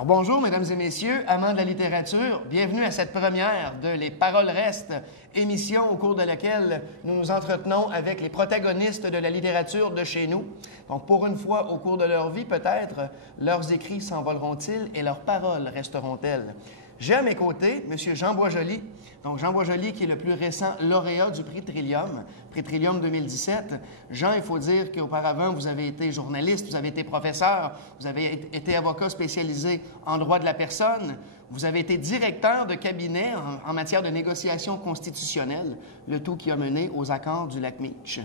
Alors bonjour, mesdames et messieurs, amants de la littérature. Bienvenue à cette première de Les Paroles restent, émission au cours de laquelle nous nous entretenons avec les protagonistes de la littérature de chez nous. Donc pour une fois, au cours de leur vie, peut-être, leurs écrits s'envoleront-ils et leurs paroles resteront-elles. J'ai à mes côtés M. Jean Boisjoli. Donc, Jean Boisjoli, qui est le plus récent lauréat du prix Trillium 2017. Jean, il faut dire qu'auparavant, vous avez été journaliste, vous avez été professeur, vous avez été avocat spécialisé en droit de la personne, vous avez été directeur de cabinet en matière de négociation constitutionnelle, le tout qui a mené aux accords du Lac-Meech.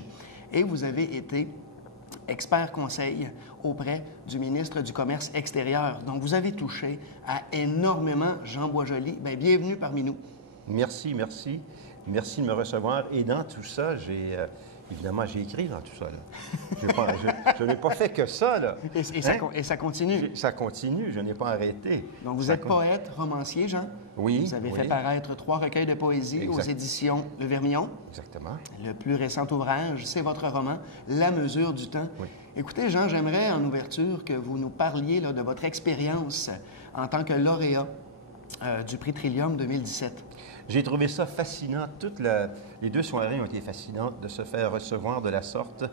Et vous avez été expert conseil auprès du ministre du Commerce extérieur. Donc, vous avez touché à énormément, Jean Boisjoli. Bien, bienvenue parmi nous. Merci, merci. Merci de me recevoir. Et dans tout ça, évidemment, j'ai écrit dans tout ça. Là. Je n'ai pas fait que ça. Là. Et ça continue. Ça continue, je n'ai pas arrêté. Donc, vous êtes poète, romancier, Jean? Oui. Vous avez fait paraître 3 recueils de poésie aux éditions Le Vermillon. Exactement. Le plus récent ouvrage, c'est votre roman, La mesure du temps. Oui. Écoutez, Jean, j'aimerais en ouverture que vous nous parliez là, de votre expérience en tant que lauréat du prix Trillium 2017. J'ai trouvé ça fascinant. Les 2 soirées ont été fascinantes de se faire recevoir de la sorte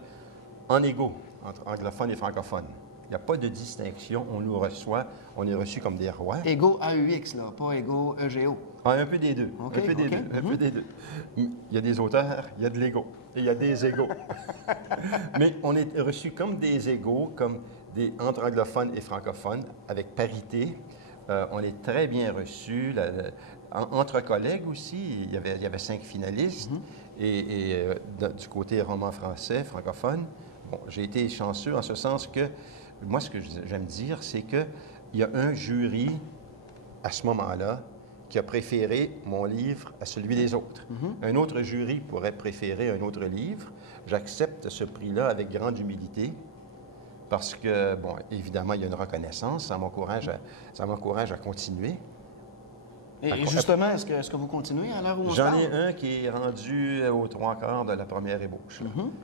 en égaux entre anglophones et francophones. Il n'y a pas de distinction. On nous reçoit, on est reçus comme des rois. Égaux AUX, là, pas égaux EGO. Ah, un peu des deux. Okay, un peu des deux. Un peu des deux. Il y a des auteurs, il y a de l'ego et il y a des égaux. Mais on est reçus comme des égaux, entre anglophones et francophones, avec parité. On est très bien reçus. Entre collègues aussi, il y avait 5 finalistes. Du côté roman français, francophone, bon, j'ai été chanceux en ce sens que, moi, ce que j'aime dire, c'est qu'il y a un jury, à ce moment-là, qui a préféré mon livre à celui des autres. Un autre jury pourrait préférer un autre livre. J'accepte ce prix-là avec grande humilité. Parce que, bon, évidemment, il y a une reconnaissance. Ça m'encourage à continuer. Et justement, est-ce que vous continuez à l'heure où on J'en ai un qui est rendu aux 3/4 de la première ébauche,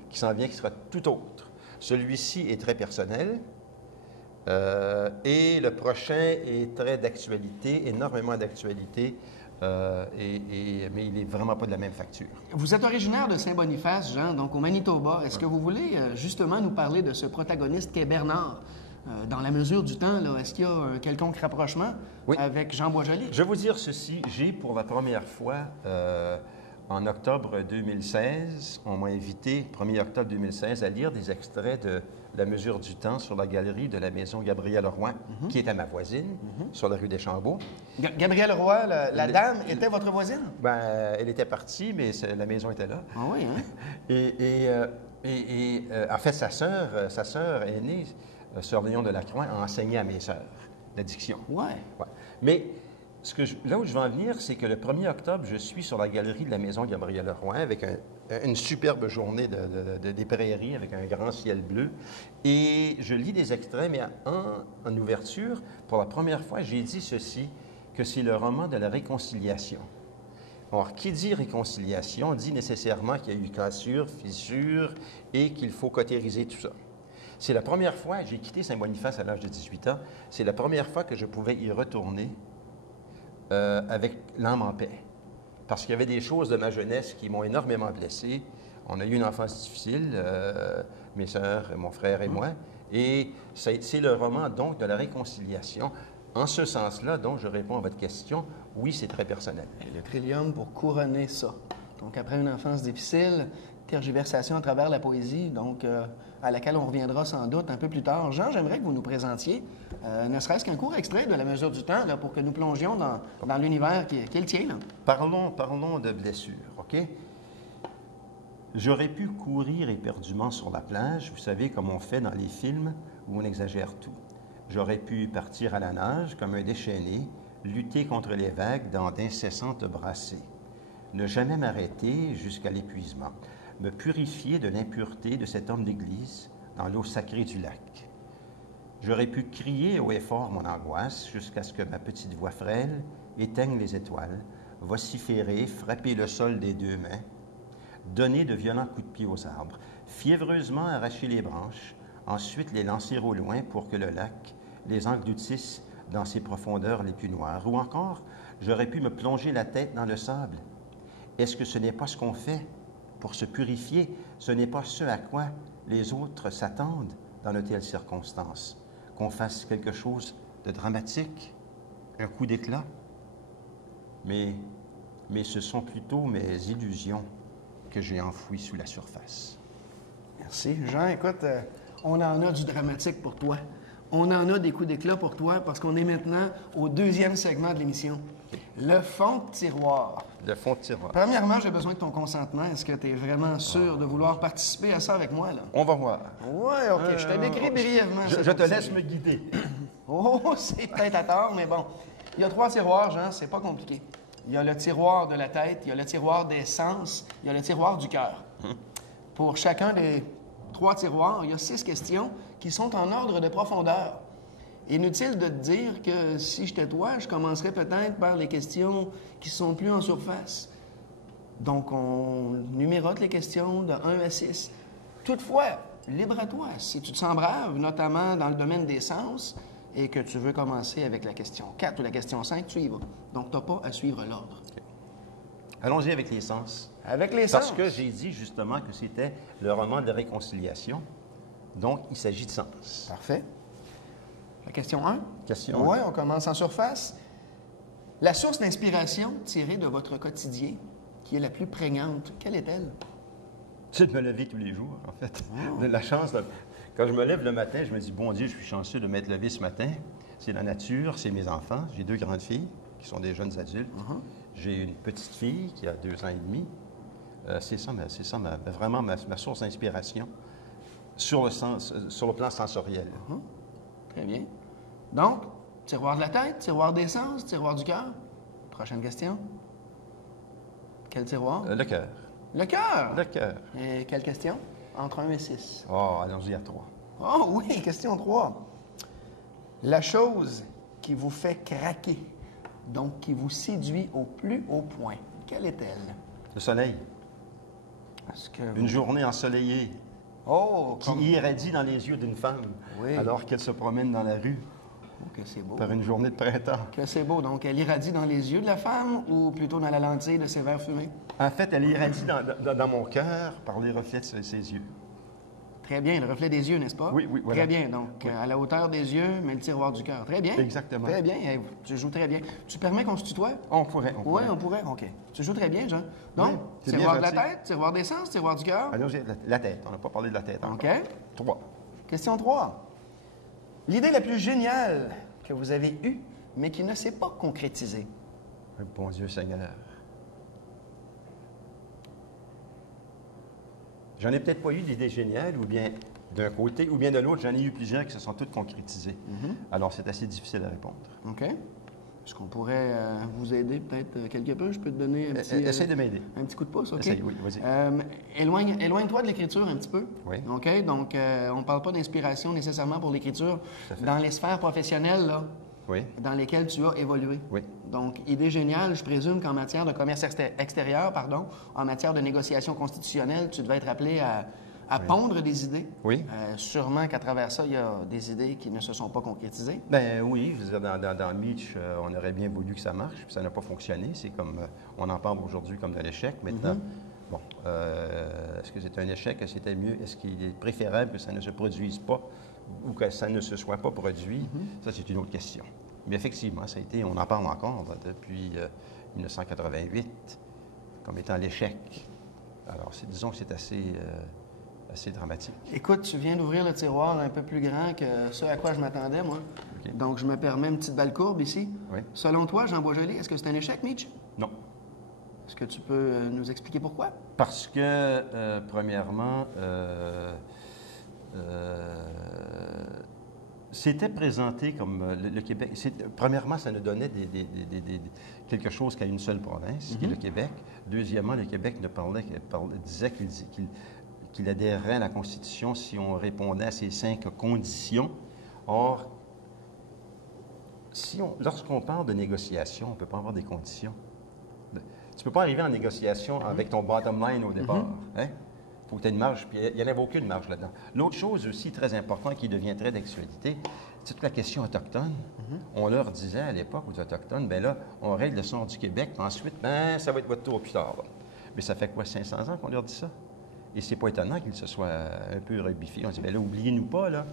qui s'en vient, qui sera tout autre. Celui-ci est très personnel. Et le prochain est très d'actualité, énormément d'actualité. Mais il n'est vraiment pas de la même facture. Vous êtes originaire de Saint-Boniface, Jean, donc au Manitoba. Est-ce que vous voulez justement nous parler de ce protagoniste qu'est Bernard? Dans la mesure du temps, est-ce qu'il y a un quelconque rapprochement avec Jean Boisjoli? Je vais vous dire ceci. J'ai pour la première fois, en octobre 2016, on m'a invité, 1er octobre 2016, à lire des extraits de La mesure du temps sur la galerie de la maison Gabrielle Roy, qui est à ma voisine, sur la rue des Chambeaux. Gabrielle Roy, la dame, était votre voisine? Bien, elle était partie, mais la maison était là. Ah oui, hein? En fait, sa sœur aînée, Sœur Léon de Lacroix, a enseigné à mes sœurs l'addiction. Ouais. Mais là où je veux en venir, c'est que le 1er octobre, je suis sur la galerie de la maison Gabrielle Roy avec une superbe journée des prairies avec un grand ciel bleu. Et je lis des extraits, mais en ouverture, pour la première fois, j'ai dit ceci, que c'est le roman de la réconciliation. Alors, qui dit réconciliation dit nécessairement qu'il y a eu cassure, fissure et qu'il faut cautériser tout ça. C'est la première fois, j'ai quitté Saint-Boniface à l'âge de 18 ans, c'est la première fois que je pouvais y retourner avec l'âme en paix. Parce qu'il y avait des choses de ma jeunesse qui m'ont énormément blessé. On a eu une enfance difficile, mes sœurs, mon frère et moi. Et c'est le roman, donc, de la réconciliation. En ce sens-là, donc, je réponds à votre question, oui, c'est très personnel. Et le Trillium pour couronner ça. Donc, après une enfance difficile, tergiversation à travers la poésie, donc à laquelle on reviendra sans doute un peu plus tard. Jean, j'aimerais que vous nous présentiez, ne serait-ce qu'un court extrait de La mesure du temps, là, pour que nous plongions dans l'univers qui est le tien. Là. Parlons de blessures, OK? J'aurais pu courir éperdument sur la plage, vous savez, comme on fait dans les films où on exagère tout. J'aurais pu partir à la nage comme un déchaîné, lutter contre les vagues dans d'incessantes brassées. Ne jamais m'arrêter jusqu'à l'épuisement. Me purifier de l'impureté de cet homme d'Église dans l'eau sacrée du lac. J'aurais pu crier haut et fort mon angoisse jusqu'à ce que ma petite voix frêle éteigne les étoiles, vociférer, frapper le sol des 2 mains, donner de violents coups de pied aux arbres, fiévreusement arracher les branches, ensuite les lancer au loin pour que le lac les engloutisse dans ses profondeurs les plus noires. Ou encore, j'aurais pu me plonger la tête dans le sable. Est-ce que ce n'est pas ce qu'on fait pour se purifier? Ce n'est pas ce à quoi les autres s'attendent dans de telles circonstances? Qu'on fasse quelque chose de dramatique, un coup d'éclat? Mais ce sont plutôt mes illusions que j'ai enfouies sous la surface. Merci. Jean, écoute, on en a du dramatique pour toi. On en a des coups d'éclat pour toi parce qu'on est maintenant au deuxième segment de l'émission. Le fond de tiroir. Le fond de tiroir. Premièrement, j'ai besoin de ton consentement. Est-ce que tu es vraiment sûr de vouloir participer à ça avec moi, là? On va voir. Oui, OK. Je te décris brièvement. Je te laisse me guider. Oh, c'est peut-être à tort, mais bon. Il y a 3 tiroirs, Jean, c'est pas compliqué. Il y a le tiroir de la tête, il y a le tiroir des sens, il y a le tiroir du cœur. Pour chacun des 3 tiroirs, il y a 6 questions qui sont en ordre de profondeur. Inutile de te dire que si j'étais toi, je commencerais peut-être par les questions qui sont plus en surface. Donc, on numérote les questions de 1 à 6. Toutefois, libre à toi. Si tu te sens brave, notamment dans le domaine des sens, et que tu veux commencer avec la question 4 ou la question 5, tu y vas. Donc, tu n'as pas à suivre l'ordre. Okay. Allons-y avec les sens. Avec les Parce sens. que j'ai dit justement que c'était le roman de la réconciliation. Donc, il s'agit de sens. Parfait. La question 1. Question Oui, on commence en surface. La source d'inspiration tirée de votre quotidien, qui est la plus prégnante, quelle est-elle? C'est de me lever tous les jours, en fait. La chance, quand je me lève le matin, je me dis, bon Dieu, je suis chanceux de m'être levé ce matin. C'est la nature, c'est mes enfants. J'ai 2 grandes filles qui sont des jeunes adultes. J'ai une petite fille qui a 2 ans et demi. C'est ça vraiment ma source d'inspiration sur le plan sensoriel. Très bien. Donc, tiroir de la tête, tiroir des sens, tiroir du cœur. Prochaine question. Quel tiroir? Le cœur. Le cœur! Le cœur. Et quelle question? Entre 1 et 6. Oh, allons-y à 3. Oh oui, question 3. La chose qui vous fait craquer, donc qui vous séduit au plus haut point, quelle est-elle? Le soleil. Est-ce que Une journée ensoleillée Oh! qui irradie dans les yeux d'une femme alors qu'elle se promène dans la rue Oh, que c'est beau. par une journée de printemps. Que c'est beau. Donc, elle irradie dans les yeux de la femme ou plutôt dans la lentille de ses verres fumés? En fait, elle irradie dans mon cœur par les reflets de ses yeux. Très bien, le reflet des yeux, n'est-ce pas? Oui, voilà. Très bien, donc à la hauteur des yeux, mais le tiroir du cœur. Très bien. Exactement. Très bien, tu joues très bien. Tu permets qu'on se tutoie? On pourrait. Oui, on pourrait, OK. Tu joues très bien, Jean. Donc, Oui, c'est tiroir de bien la gentil. tête, tiroir des sens, tiroir du cœur. Allons-y, la tête. On n'a pas parlé de la tête encore. OK. 3. Question 3. L'idée la plus géniale que vous avez eue, mais qui ne s'est pas concrétisée. Bon Dieu Seigneur. J'en ai peut-être pas eu d'idées géniales, ou bien d'un côté, ou bien de l'autre, j'en ai eu plusieurs qui se sont toutes concrétisées. Alors, c'est assez difficile à répondre. OK. Est-ce qu'on pourrait vous aider peut-être quelque peu? Je peux te donner un petit... Essaye de m'aider. Un petit coup de pouce, OK? Essaye, oui, vas-y. Éloigne-toi de l'écriture un petit peu. Oui. OK? Donc, on ne parle pas d'inspiration nécessairement pour l'écriture Tout à fait. dans les sphères professionnelles là, Oui. dans lesquelles tu as évolué. Oui. Donc, idée géniale, je présume qu'en matière de commerce extérieur, en matière de négociation constitutionnelle, tu devais être appelé à pondre des idées. Oui. Sûrement qu'à travers ça, il y a des idées qui ne se sont pas concrétisées. Ben oui, je veux dire, dans Mitch, on aurait bien voulu que ça marche, puis ça n'a pas fonctionné. C'est comme, on en parle aujourd'hui comme de l'échec. Maintenant, bon, est-ce que c'est un échec? Est-ce que c'était mieux? Est-ce qu'il est préférable que ça ne se produise pas ou que ça ne se soit pas produit? Ça, c'est une autre question. Mais effectivement, ça a été, on en parle encore depuis 1988 comme étant l'échec. Alors, disons que c'est assez dramatique. Écoute, tu viens d'ouvrir le tiroir un peu plus grand que ce à quoi je m'attendais, moi. OK. Donc, je me permets une petite balle courbe ici. Oui. Selon toi, Jean Boisjoli, est-ce que c'est un échec, Mitch? Non. Est-ce que tu peux nous expliquer pourquoi? Parce que, premièrement, c'était présenté comme le Québec. Premièrement, ça nous donnait quelque chose qu'à une seule province, qui est le Québec. Deuxièmement, le Québec disait qu'il adhérait à la Constitution si on répondait à ces 5 conditions. Or, lorsqu'on parle de négociation, on ne peut pas avoir des conditions. Tu ne peux pas arriver en négociation avec ton bottom line au départ. Hein? faut que tu aies une marge, puis il n'y en avait aucune marge là-dedans. L'autre chose aussi très importante qui devient très d'actualité, c'est toute la question autochtone. On leur disait à l'époque aux Autochtones, bien là, on règle le sort du Québec, puis ensuite, ben ça va être votre tour plus tard. Là. Mais ça fait quoi, 500 ans qu'on leur dit ça? Et c'est pas étonnant qu'ils se soient un peu rebiffés. On dit, bien là, oubliez-nous pas, là.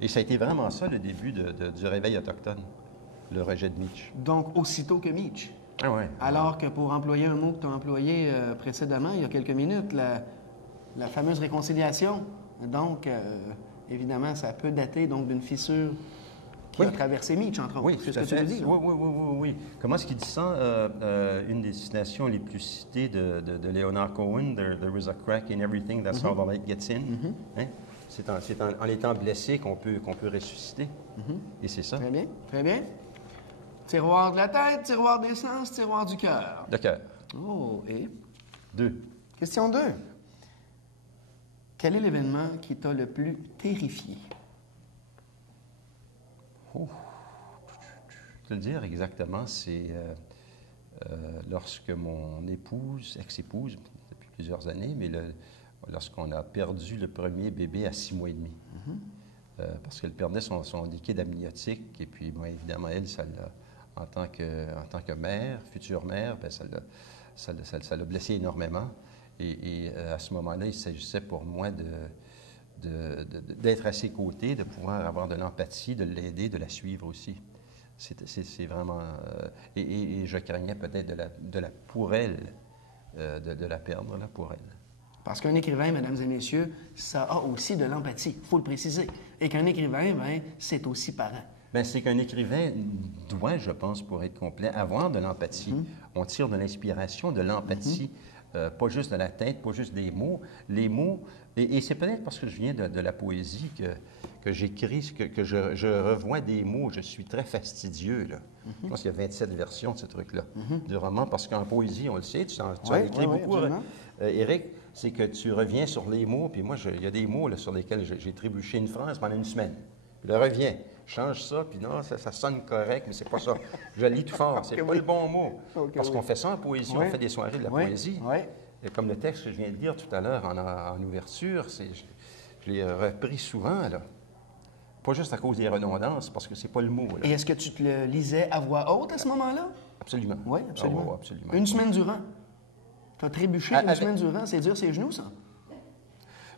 Et ça a été vraiment ça, le début du réveil autochtone, le rejet de Meach. Donc, aussitôt que Meach. Ah ouais. Alors que pour employer un mot que tu as employé précédemment, il y a quelques minutes, la fameuse réconciliation. Donc, évidemment, ça peut dater donc d'une fissure qui a traversé Meach, entre autres. Oui, c'est tout à ce que tu fait. veux dire. Oui. Comment est-ce qu'il dit ça? Une des citations les plus citées de Leonard Cohen, There is a crack in everything, that's how the light gets in. Hein? C'est en étant blessé qu'on peut ressusciter. Et c'est ça. Très bien, très bien. Tiroir de la tête, tiroir des sens, tiroir du cœur. Le cœur. Oh, et? 2. Question 2. Quel est l'événement qui t'a le plus terrifié? Je vais te le dire exactement, c'est lorsque mon épouse, ex-épouse, depuis plusieurs années, mais lorsqu'on a perdu le premier bébé à 6 mois et demi. Parce qu'elle perdait son liquide amniotique, et puis, bon, évidemment, elle, ça l'a, en tant que mère, future mère, bien, ça l'a blessée énormément. Et à ce moment-là, il s'agissait pour moi d'être à ses côtés, de pouvoir avoir de l'empathie, de l'aider, de la suivre aussi. C'est vraiment... et je craignais peut-être pour elle, de la perdre, là, pour elle. Parce qu'un écrivain, mesdames et messieurs, ça a aussi de l'empathie, il faut le préciser. Et qu'un écrivain, bien, c'est aussi parent. Bien, c'est qu'un écrivain doit, je pense, pour être complet, avoir de l'empathie. On tire de l'inspiration, de l'empathie, pas juste de la tête, pas juste des mots. Les mots, et c'est peut-être parce que je viens de la poésie que j'écris, que je revois des mots. Je suis très fastidieux, là. Je pense qu'il y a 27 versions de ce truc-là, du roman, parce qu'en poésie, on le sait, tu as écrit beaucoup, Éric, c'est que tu reviens sur les mots, puis moi, il y a des mots là, sur lesquels j'ai trébuché une phrase pendant une semaine. Puis là, reviens, change ça, puis non, ça sonne correct, mais c'est pas ça. Je lis tout fort, c'est pas le bon mot. Parce qu'on fait ça en poésie, on fait des soirées de la poésie. Et comme le texte que je viens de lire tout à l'heure en ouverture, je l'ai repris souvent, là. Pas juste à cause des redondances, parce que c'est pas le mot. Là. Et est-ce que tu te le lisais à voix haute à ce moment-là? Absolument. Oui, absolument. Oh, absolument. Une semaine durant? Tu as trébuché une semaine durant, c'est dur ses genoux, ça?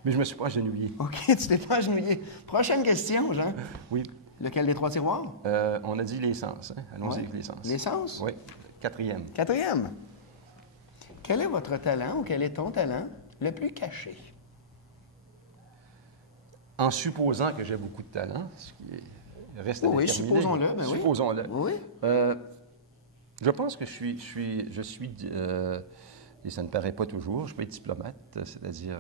Mais je me suis pas agenouillé. OK, tu t'es pas agenouillé. Prochaine question, Jean. Oui. Lequel des 3 tiroirs? On a dit l'essence. Hein? Allons-y avec l'essence. L'essence? Oui. 4e. 4e. Quel est votre talent ou quel est ton talent le plus caché? En supposant que j'ai beaucoup de talent, ce qui reste à déterminer. Oui, supposons-le. Ben oui. Supposons-le. Oui. Je pense que je suis et ça ne paraît pas toujours, je peux être diplomate, c'est-à-dire...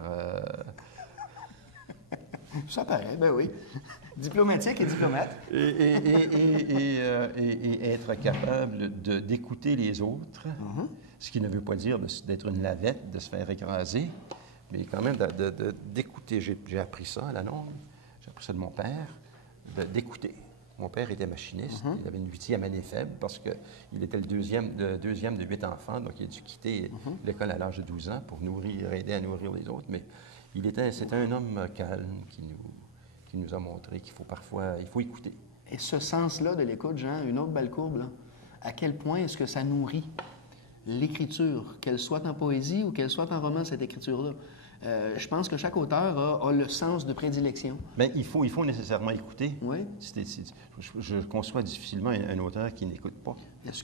Ça paraît, ben oui. Diplomatique et diplomate. Et être capable d'écouter les autres, ce qui ne veut pas dire d'être une lavette, de se faire écraser, mais quand même d'écouter. J'ai appris ça à la longue, j'ai appris ça de mon père, d'écouter. Mon père était machiniste, il avait une 8e année faible parce qu'il était le deuxième de 8 enfants, donc il a dû quitter l'école à l'âge de 12 ans pour aider à nourrir les autres, mais c'était un homme calme qui nous a montré qu'il faut écouter. Et ce sens-là de l'écoute, Jean, une autre belle courbe, là, à quel point est-ce que ça nourrit l'écriture, qu'elle soit en poésie ou qu'elle soit en roman, cette écriture-là? Je pense que chaque auteur a le sens de prédilection. Bien, il faut nécessairement écouter. Oui. Je conçois difficilement un auteur qui n'écoute pas. Est-ce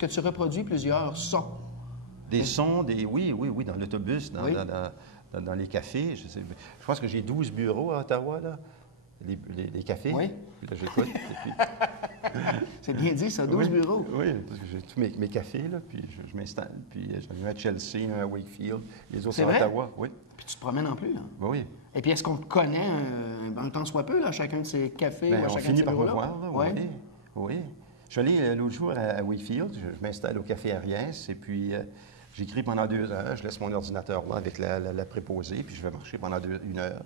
que tu reproduis plusieurs sons? Des sons, oui, dans l'autobus, dans les cafés. Je pense que j'ai 12 bureaux à Ottawa, là, les cafés. Oui. Puis là, j'écoute. C'est bien dit, ça, 12 bureaux. Oui, parce que j'ai tous mes cafés, là, puis je m'installe. Puis j'en ai un à Chelsea, un à Wakefield, les autres à Ottawa. Oui. Puis tu te promènes en plus, là. Oui. Et puis est-ce qu'on te connaît un temps soit peu, là, chacun de ces cafés ou à chacun de ces bureaux-là? On finit par me voir, là, oui. Je suis allé l'autre jour à Wakefield, je m'installe au café Ariès, et puis j'écris pendant 2 heures, je laisse mon ordinateur là avec la préposée, puis je vais marcher pendant 1 heure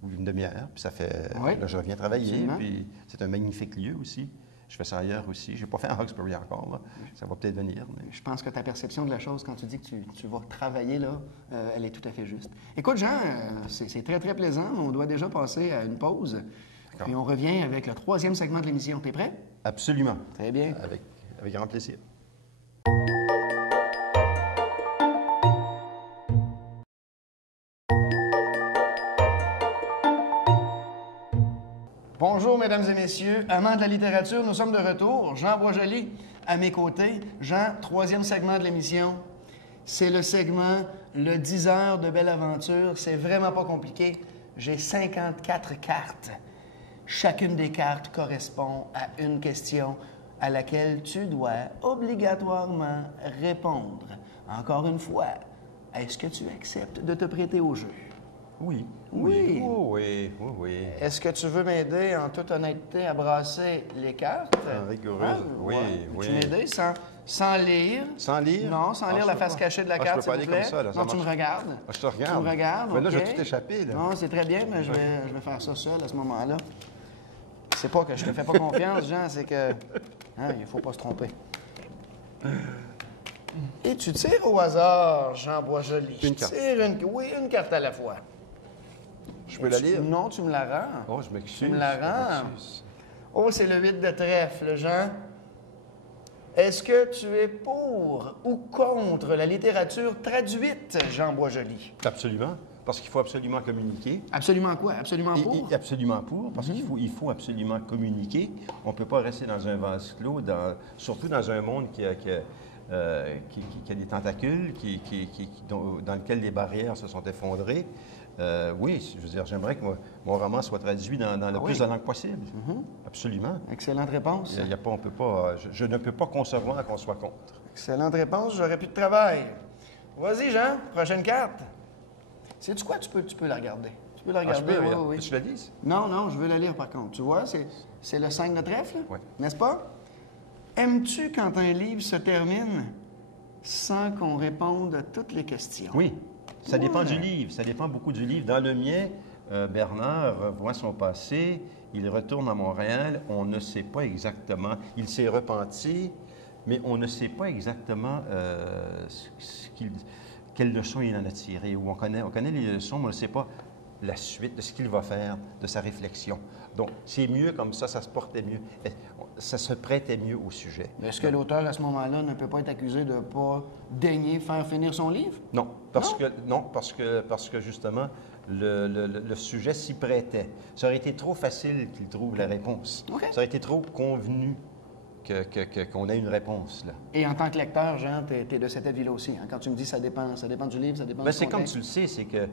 ou une demi-heure, puis ça fait... Là, je reviens travailler, puis c'est un magnifique lieu aussi. Je fais ça ailleurs aussi. Je n'ai pas fait en Hawkesbury encore, là. Ça va peut-être venir. Mais... Je pense que ta perception de la chose, quand tu dis que tu vas travailler là, elle est tout à fait juste. Écoute, Jean, c'est très, très plaisant. On doit déjà passer à une pause. Puis on revient avec le 3e segment de l'émission. T'es prêt? Absolument. Très bien. Avec grand plaisir. Bonjour, mesdames et messieurs, amants de la littérature, nous sommes de retour. Jean Boisjoli à mes côtés. Jean, 3e segment de l'émission. C'est le segment le 10 heures de belle aventure. C'est vraiment pas compliqué. J'ai 54 cartes. Chacune des cartes correspond à une question à laquelle tu dois obligatoirement répondre. Encore une fois, est-ce que tu acceptes de te prêter au jeu? Oui. Oui. Oui. Est-ce que tu veux m'aider, en toute honnêteté, à brasser les cartes? Rigoureuse, oui. Tu m'aider sans lire? Sans lire? Non, sans lire la face cachée de la carte, je peux pas s'il vous aller plaît. comme ça, là, ça Non, tu me marche. regardes. Je te regarde. Tu me regardes, Ben là, OK. je vais tout échapper, là. Non, c'est très bien, mais je vais faire ça seul à ce moment-là. C'est pas que je te fais pas confiance, Jean, c'est que... Hein, il faut pas se tromper. Et tu tires au hasard, Jean Boisjoli. Une carte. Oui, une carte à la fois. Je peux la lire? Non, tu me la rends. Oh, je m'excuse. Tu me la je rends. m'excuse. Oh, c'est le 8 de trèfle, Jean. Est-ce que tu es pour ou contre la littérature traduite, Jean Boisjoli? Absolument. Parce qu'il faut absolument communiquer. Absolument quoi? Absolument pour? Absolument pour, parce qu'il faut absolument communiquer. On ne peut pas rester dans un vase clos, surtout dans un monde qui a des tentacules, dans lequel les barrières se sont effondrées. Oui, je veux dire, j'aimerais que mon roman soit traduit dans le plus de langues possible. Absolument. Excellente réponse. On peut pas, je ne peux pas concevoir qu'on soit contre. Excellente réponse. J'aurais plus de travail. Vas-y, Jean. Prochaine carte. Sais-tu quoi? Tu peux la regarder. Tu peux la regarder, je peux, oui. Tu la lises? Non, je veux la lire par contre. Tu vois, c'est le 5 de trèfle, Oui. n'est-ce pas? Aimes-tu quand un livre se termine sans qu'on réponde à toutes les questions? Oui. Ça dépend du livre. Ça dépend beaucoup du livre. Dans le mien, Bernard voit son passé. Il retourne à Montréal. On ne sait pas exactement. Il s'est repenti, mais on ne sait pas exactement quelles leçons il en a tirées. On connaît les leçons, mais on ne sait pas la suite de ce qu'il va faire, de sa réflexion. Donc, c'est mieux comme ça se portait mieux. Ça se prêtait mieux au sujet. Est-ce que l'auteur, à ce moment-là, ne peut pas être accusé de ne pas daigner faire finir son livre? Non, parce que justement, le sujet s'y prêtait. Ça aurait été trop facile qu'il trouve la réponse. OK. Ça aurait été trop convenu qu'on ait une réponse, là. Et en tant que lecteur, Jean, tu es de cet avis-là aussi. Hein? Quand tu me dis ça dépend du livre, ça dépend Ben, du c'est contexte. comme tu le sais, c'est que...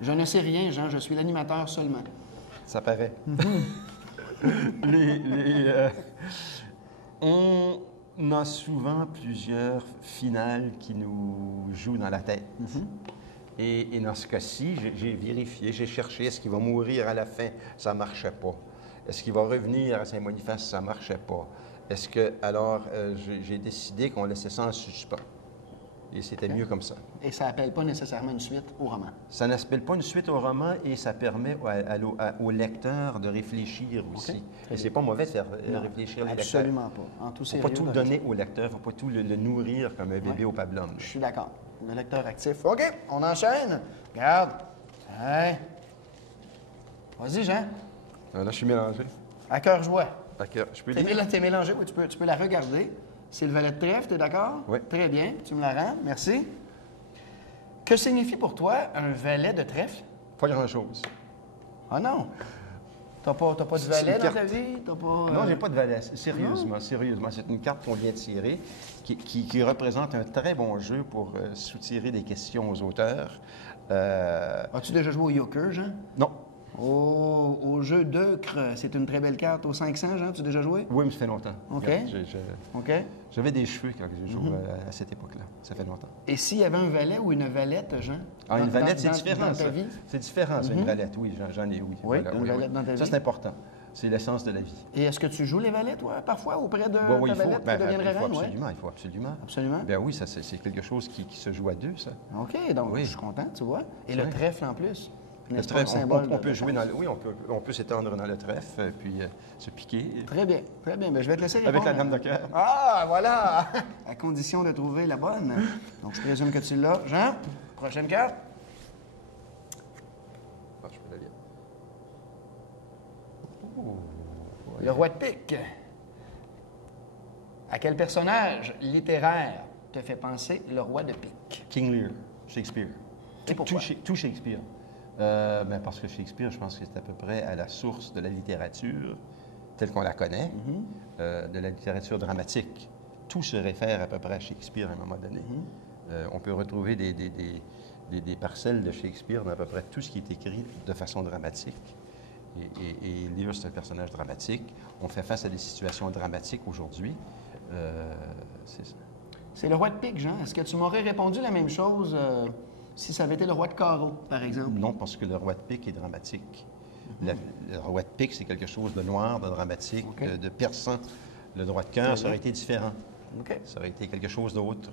Je ne sais rien, Jean, je suis l'animateur seulement. Ça paraît. On a souvent plusieurs finales qui nous jouent dans la tête. Et dans ce cas-ci, j'ai vérifié, j'ai cherché, est-ce qu'il va mourir à la fin? Ça ne marchait pas. Est-ce qu'il va revenir à Saint-Boniface? Ça ne marchait pas. Alors, j'ai décidé qu'on laissait ça en suspens. Et c'était mieux comme ça. Et ça n'appelle pas nécessairement une suite au roman. Ça n'appelle pas une suite au roman et ça permet au lecteur de réfléchir aussi. Et c'est pas mauvais de faire réfléchir les lecteurs. Absolument pas. En tout Il ne sérieux. faut pas tout donner au lecteur, il ne faut pas tout le nourrir comme un bébé au pablum. Je suis d'accord. Le lecteur actif. OK, on enchaîne. Regarde. Hein? Vas-y, Jean. Là, je suis mélangé. À cœur joie. D'accord. Je peux lire? T'es mélangé, oui, tu peux la regarder. C'est le valet de trèfle, t'es d'accord? Oui. Très bien, tu me la rends, merci. Que signifie pour toi un valet de trèfle? Pas grand-chose. Ah non! T'as pas de C'est valet une dans carte. ta vie? T'as pas... Non, j'ai pas de valet. Sérieusement. C'est une carte qu'on vient de tirer qui représente un très bon jeu pour soutirer des questions aux auteurs. As-tu déjà joué au Euchre, Jean? Non. Au jeu d'Euchre, c'est une très belle carte au 500, Jean, tu as déjà joué? Oui, mais ça fait longtemps. OK. Regarde, OK. J'avais des cheveux quand j'ai joué à cette époque-là. Ça fait longtemps. Et s'il y avait un valet ou une valette, Jean? Ah, une valette, c'est dans différent, ta ça. vie? C'est différent, ça, une valette. Oui, j'en ai, oui. Oui, une valette dans ta vie. Ça, c'est important. C'est l'essence de la vie. Et est-ce que tu joues les valets, toi, parfois, auprès de Oui, ta valette qui deviendrait reine? absolument, il faut absolument. Absolument. Ben oui, ça, c'est quelque chose qui se joue à deux, ça. OK, donc Oui. je suis content, tu vois. Et le Oui. trèfle en plus. Le N'est-ce pas, trèfle, le symbole on de peut jouer défense? oui, on peut s'étendre dans le trèfle, puis se piquer. Très bien, très bien. Ben, je vais te laisser répondre. Avec la dame de cœur. Ah, voilà! À condition de trouver la bonne. Donc, je présume que tu l'as. Jean, prochaine carte. Ah, je peux la lire. Le roi de pique. À quel personnage littéraire te fait penser le roi de pique? King Lear, Shakespeare. Et pourquoi? Tout Shakespeare. Parce que Shakespeare, je pense que c'est à peu près à la source de la littérature telle qu'on la connaît, de la littérature dramatique. Tout se réfère à peu près à Shakespeare à un moment donné. On peut retrouver des parcelles de Shakespeare dans à peu près tout ce qui est écrit de façon dramatique. Et Lear, c'est un personnage dramatique. On fait face à des situations dramatiques aujourd'hui. C'est ça. C'est le roi de pique, Jean. Est-ce que tu m'aurais répondu la même chose si ça avait été le roi de carreau, par exemple? Non, parce que le roi de pique est dramatique. Le roi de pique, c'est quelque chose de noir, de dramatique, de perçant. Le roi de cœur, ça aurait été différent. OK. Ça aurait été quelque chose d'autre.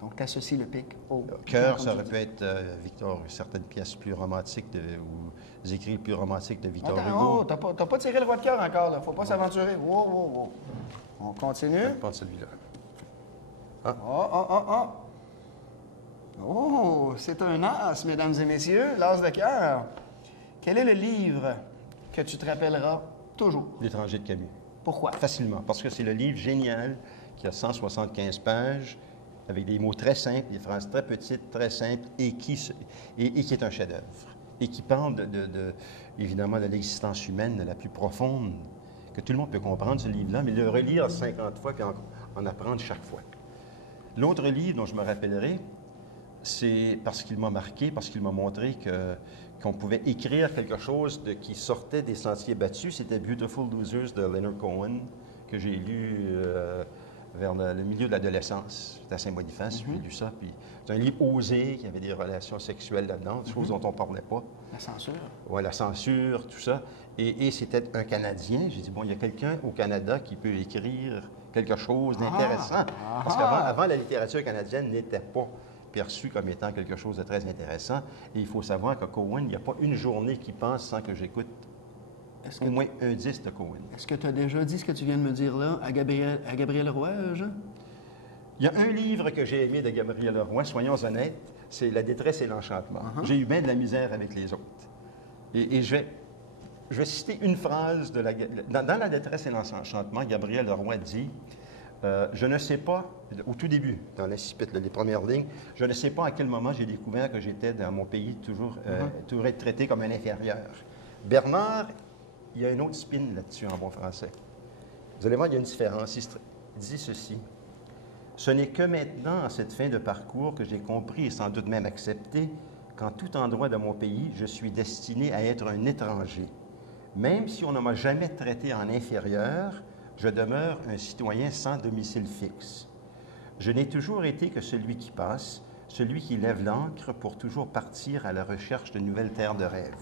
Donc, tu associes le pique au Cœur, ça aurait pu être Victor, certaines pièces plus romantiques ou des écrits plus romantiques de Victor Attends, Hugo. oh, t'as pas tiré le roi de cœur encore, là. Faut pas s'aventurer. Wow, wow, wow. On continue. Je pense celui-là. Oh! Oh, c'est un as, mesdames et messieurs, l'as de cœur. Quel est le livre que tu te rappelleras toujours? L'étranger de Camus. Pourquoi? Facilement, parce que c'est le livre génial qui a 175 pages, avec des mots très simples, des phrases très petites, très simples, et qui est un chef-d'œuvre. Et qui parle, évidemment, de l'existence humaine la plus profonde, que tout le monde peut comprendre, ce livre-là, mais le relire 50 fois, puis en apprendre chaque fois. L'autre livre dont je me rappellerai, c'est parce qu'il m'a marqué, parce qu'il m'a montré qu'on pouvait écrire quelque chose qui sortait des sentiers battus. C'était Beautiful Losers de Leonard Cohen, que j'ai lu vers le milieu de l'adolescence. J'étais à Saint-Boniface, j'ai lu ça. Puis c'est un livre osé, qui avait des relations sexuelles là-dedans, des choses dont on ne parlait pas. La censure. Oui, la censure, tout ça. Et c'était un Canadien. J'ai dit, bon, il y a quelqu'un au Canada qui peut écrire quelque chose d'intéressant. Parce qu'avant, la littérature canadienne n'était pas perçue comme étant quelque chose de très intéressant. Et il faut savoir que Cohen, il n'y a pas une journée qui passe sans que j'écoute au moins un disque de Cohen. Est-ce que tu as déjà dit ce que tu viens de me dire là à Gabriel Roy, Jean? Il y a un livre que j'ai aimé de Gabriel Roy, soyons honnêtes, c'est La détresse et l'enchantement. J'ai eu bien de la misère avec les autres. Et je vais citer une phrase dans La détresse et l'enchantement. Gabriel Roy dit je ne sais pas, au tout début, dans l'incipit, les premières lignes, je ne sais pas à quel moment j'ai découvert que j'étais dans mon pays toujours être traité comme un inférieur. Bernard, il y a une autre spin là-dessus en bon français. Vous allez voir, il y a une différence. Il dit ceci. Ce n'est que maintenant, en cette fin de parcours, que j'ai compris et sans doute même accepté qu'en tout endroit de mon pays, je suis destiné à être un étranger. Même si on ne m'a jamais traité en inférieur, je demeure un citoyen sans domicile fixe. Je n'ai toujours été que celui qui passe, celui qui lève l'ancre pour toujours partir à la recherche de nouvelles terres de rêve.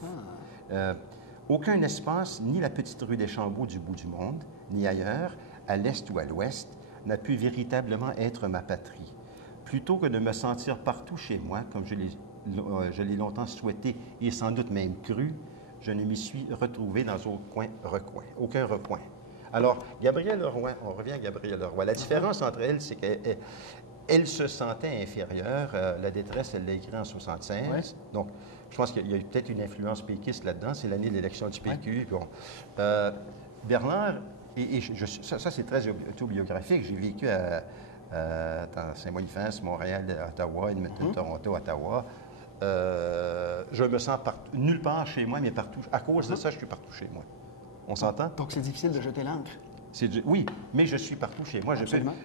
Aucun espace, ni la petite rue des Chambeaux du bout du monde, ni ailleurs, à l'est ou à l'ouest, n'a pu véritablement être ma patrie. Plutôt que de me sentir partout chez moi, comme je l'ai longtemps souhaité et sans doute même cru, je ne m'y suis retrouvé dans aucun recoin. Alors, Gabriel Roy, on revient à Gabriel Roy. La différence entre elles, c'est qu'elle se sentait inférieure. La détresse, elle l'a écrit en 1976. Ouais. Donc, je pense qu'il y a peut-être une influence péquiste là-dedans. C'est l'année de l'élection du PQ. Ouais. Bon. Bernard, ça c'est très autobiographique. J'ai vécu dans Saint-Boniface, Montréal, Ottawa, Edmonton, Toronto, Ottawa. Je me sens nulle part chez moi, mais partout. À cause de ça, je suis partout chez moi. On s'entend? Donc, c'est difficile de jeter l'encre. Oui, mais je suis partout chez moi.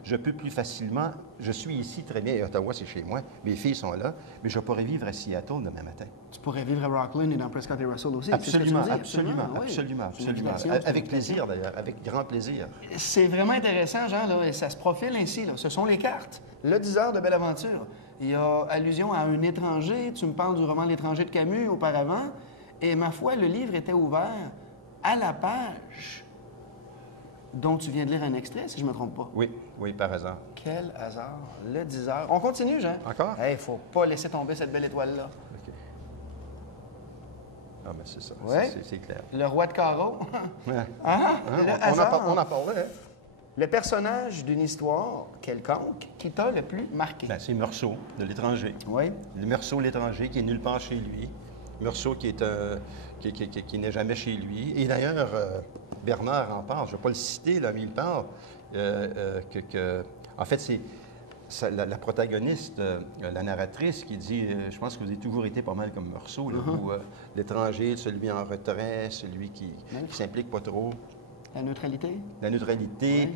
Je peux plus facilement... Je suis ici très bien. Ottawa, c'est chez moi. Mes filles sont là. Mais je pourrais vivre à Seattle demain matin. Tu pourrais vivre à Rockland et dans Prescott et Russell aussi. Absolument, absolument. Avec plaisir, d'ailleurs. Avec grand plaisir. C'est vraiment intéressant, Jean, là, et ça se profile ainsi. Là. Ce sont les cartes. Le 10 heures de Belle Aventure. Il y a allusion à un étranger. Tu me parles du roman L'étranger de Camus auparavant. Et ma foi, le livre était ouvert à la page dont tu viens de lire un extrait, si je ne me trompe pas. Oui, par hasard. Quel hasard. Le 10 heures. On continue, Jean. Encore? Il ne faut pas laisser tomber cette belle étoile-là. OK. Ah, ben c'est ça. Ouais. C'est clair. Le roi de carreau. Ouais. Ah, Hein, le on hasard. en parlait, hein? Le personnage d'une histoire quelconque qui t'a le plus marqué. Ben, c'est Meursault, de l'étranger. Oui. Le Meursault, l'étranger, qui est nulle part chez lui. Meursault qui n'est jamais chez lui. Et d'ailleurs, Bernard en parle, je ne vais pas le citer, là, mais il parle en fait, c'est la protagoniste, la narratrice, qui dit je pense que vous avez toujours été pas mal comme Meursault, là, où l'étranger, celui en retrait, celui qui s'implique pas trop. La neutralité? La neutralité,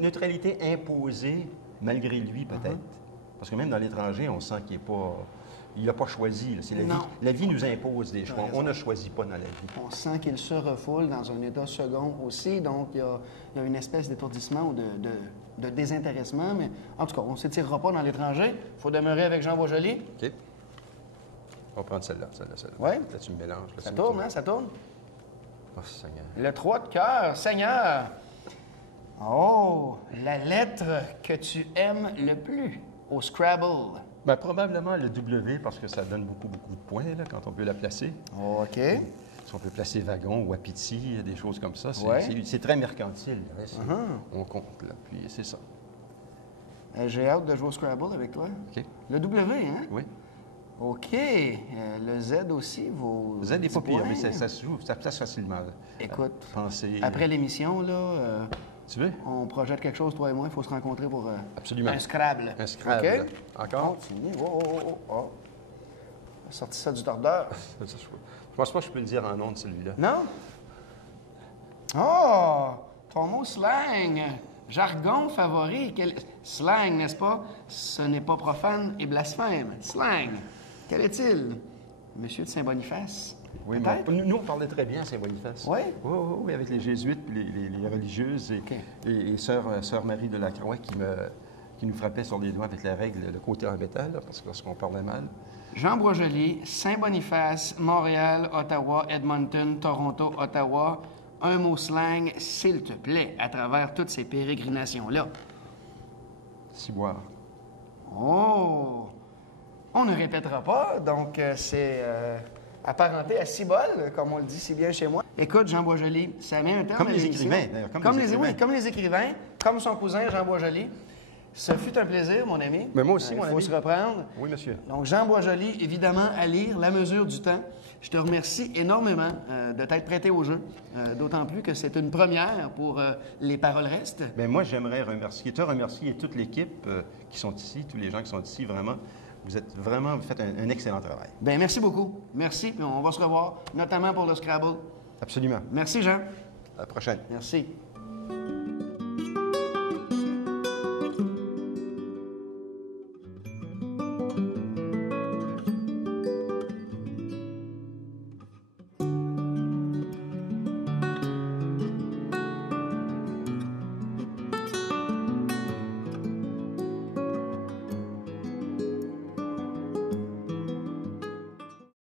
neutralité imposée malgré lui, peut-être. Parce que même dans l'étranger, on sent qu'il n'est pas. Il n'a pas choisi. C'est la vie. La vie nous impose des choix. On ne choisit pas dans la vie. On sent qu'il se refoule dans un état second aussi, donc il y a une espèce d'étourdissement ou de désintéressement, mais en tout cas, on ne s'étirera pas dans l'étranger. Il faut demeurer avec Jean Boisjoli. OK. On va prendre celle-là. Oui. Là, tu me mélanges. Là, Ça tourne, hein? Ça tourne? Oh, Seigneur. Le 3 de cœur, Seigneur. Oh, la lettre que tu aimes le plus au Scrabble. Bien, probablement le W, parce que ça donne beaucoup de points là, quand on peut la placer. OK. Si on peut placer wagon ou appétit, des choses comme ça, Ouais. c'est très mercantile. Là. On compte, là. Puis c'est ça. J'ai hâte de jouer au Scrabble avec toi. OK? Le W, hein? Oui. OK. Le Z aussi, vos. Z n'est pas petits pire, points. mais ça se joue, ça place facilement. Là. Écoute, Penser. après l'émission, là, Tu veux? on projette quelque chose, toi et moi. Il faut se rencontrer pour Absolument. un Scrabble. Un Scrabble. OK? Encore? Continue. Oh. Sorti ça du tordeur. Je pense pas que je peux le dire en nom de celui-là. Non? Oh! Ton mot slang. Jargon favori. Slang, n'est-ce pas? Ce n'est pas profane et blasphème. Slang. Quel est-il? Monsieur de Saint-Boniface? Oui, Peut-être? mais nous, on parlait très bien à Saint-Boniface. Oui? Oui, avec les jésuites, puis les religieuses et sœur Marie de la Croix qui nous frappait sur les doigts avec la règle, le côté en métal, là, parce qu'on parlait mal. Jean Boisjoli, Saint-Boniface, Montréal, Ottawa, Edmonton, Toronto, Ottawa. Un mot slang, s'il te plaît, à travers toutes ces pérégrinations-là. Ciboire. Oh! On ne répétera pas, donc c'est apparenté à cibole, comme on le dit si bien chez moi. Écoute, Jean Boisjoli, ça met un terme Comme à les l'émission. écrivains, d'ailleurs. Oui, comme les écrivains, comme son cousin Jean Boisjoli. Ce fut un plaisir, mon ami. Mais moi aussi, mon Il faut ami. se reprendre. Oui, monsieur. Donc, Jean Boisjoli, évidemment, à lire La mesure du temps. Je te remercie énormément de t'être prêté au jeu, d'autant plus que c'est une première pour Les Paroles restent. Bien, moi, j'aimerais te remercier et toute l'équipe qui sont ici, tous les gens qui sont ici, vraiment. Vous faites un excellent travail. Bien, merci beaucoup. Merci, puis on va se revoir, notamment pour le Scrabble. Absolument. Merci, Jean. À la prochaine. Merci.